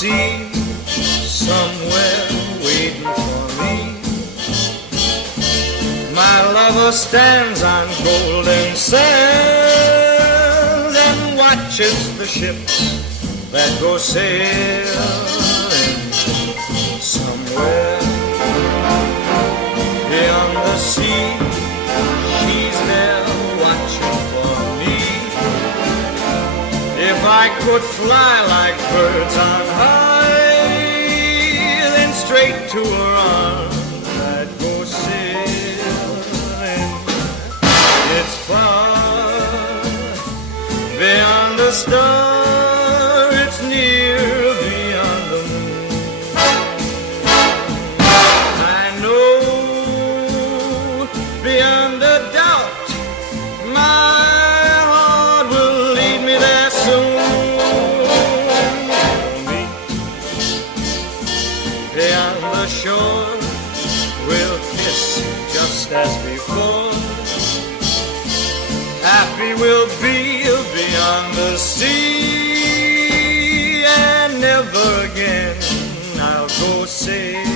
sea, somewhere waiting for me. My lover stands on golden sands and watches the ships that go sailing. Somewhere beyond the sea, she's there watching for me. If I could fly like birds on high, then straight to her arms I'd go sailing. It's far beyond the star, it's near beyond the moon. I know beyond a doubt my heart will lead me there soon. Meet beyond the shore, we'll kiss just as before. Happy we'll be beyond the sea, and never again I'll go sailing.